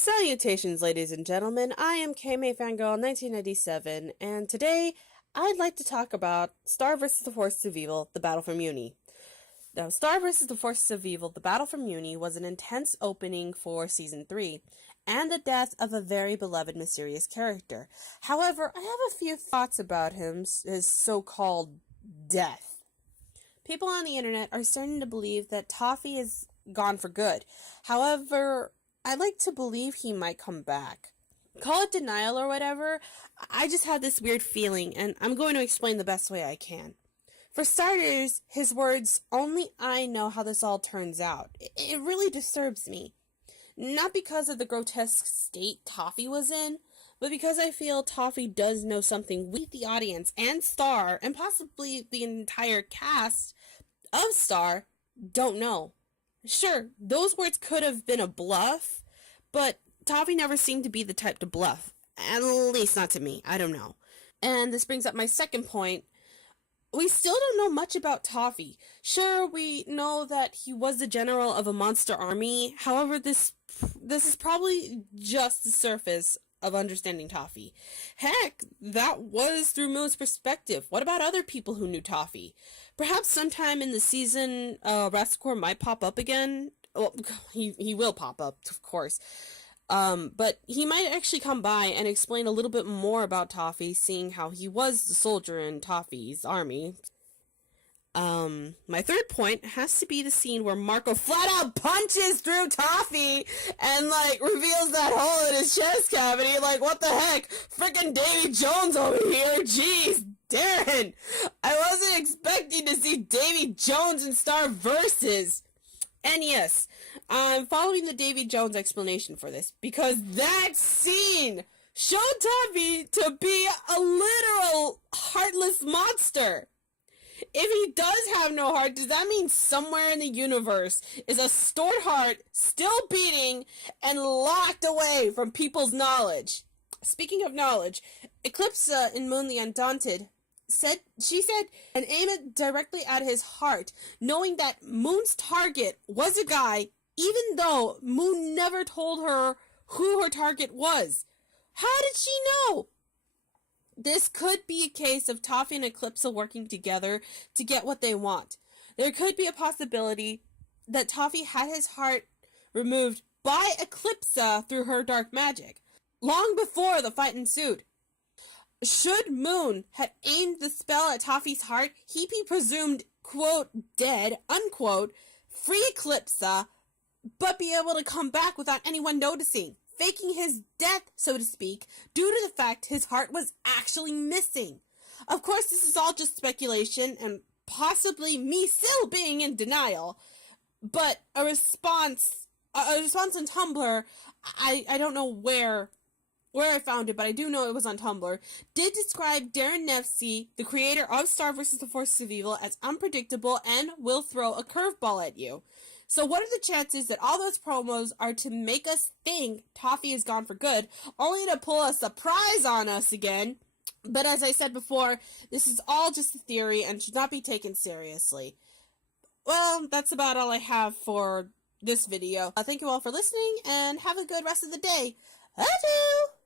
Salutations, ladies and gentlemen. I am KMA Fangirl 1997, and today I'd like to talk about Star vs. the Forces of Evil, The Battle for Muni. Now, Star vs. the Forces of Evil, The Battle for Muni was an intense opening for Season 3, and the death of a very beloved mysterious character. However, I have a few thoughts about his so-called death. People on the internet are starting to believe that Toffee is gone for good. However, I like to believe he might come back. Call it denial or whatever, I just had this weird feeling, and I'm going to explain the best way I can. For starters, his words, "Only I know how this all turns out," it really disturbs me. Not because of the grotesque state Toffee was in, but because I feel Toffee does know something we, the audience, and Star, and possibly the entire cast of Star, don't know. Sure, those words could have been a bluff, but Toffee never seemed to be the type to bluff. At least not to me. I don't know. And this brings up my second point. We still don't know much about Toffee. Sure, we know that he was the general of a monster army. However, this is probably just the surface of understanding Toffee. Heck, that was through Moon's perspective. What about other people who knew Toffee? Perhaps sometime in the season, Rastakor might pop up again. Well, he will pop up, of course. But he might actually come by and explain a little bit more about Toffee, seeing how he was the soldier in Toffee's army. My third point has to be the scene where Marco flat out punches through Toffee and, reveals that hole in his chest cavity. What the heck? Frickin' Davy Jones over here. Jeez, Darren. I wasn't expecting to see Davy Jones in Star Versus. And yes, I'm following the Davy Jones explanation for this, because that scene showed Toffee to be a literal heartless monster. If he does have no heart, does that mean somewhere in the universe is a stored heart still beating and locked away from people's knowledge? Speaking of knowledge, Eclipsa in Moon the Undaunted said, and aim it directly at his heart, knowing that Moon's target was a guy, even though Moon never told her who her target was. How did she know? This could be a case of Toffee and Eclipsa working together to get what they want. There could be a possibility that Toffee had his heart removed by Eclipsa through her dark magic, long before the fight ensued. Should Moon have aimed the spell at Toffee's heart, he'd be presumed, quote, dead, unquote, free Eclipsa, but be able to come back without anyone noticing, faking his death, so to speak, due to the fact his heart was actually missing. Of course, this is all just speculation, and possibly me still being in denial, but a response on Tumblr, I don't know where I found it, but I do know it was on Tumblr, did describe Darren Nevsky, the creator of Star vs. the Forces of Evil, as unpredictable and will throw a curveball at you. So what are the chances that all those promos are to make us think Toffee is gone for good, only to pull a surprise on us again? But as I said before, this is all just a theory and should not be taken seriously. Well, that's about all I have for this video. Thank you all for listening, and have a good rest of the day. Adieu!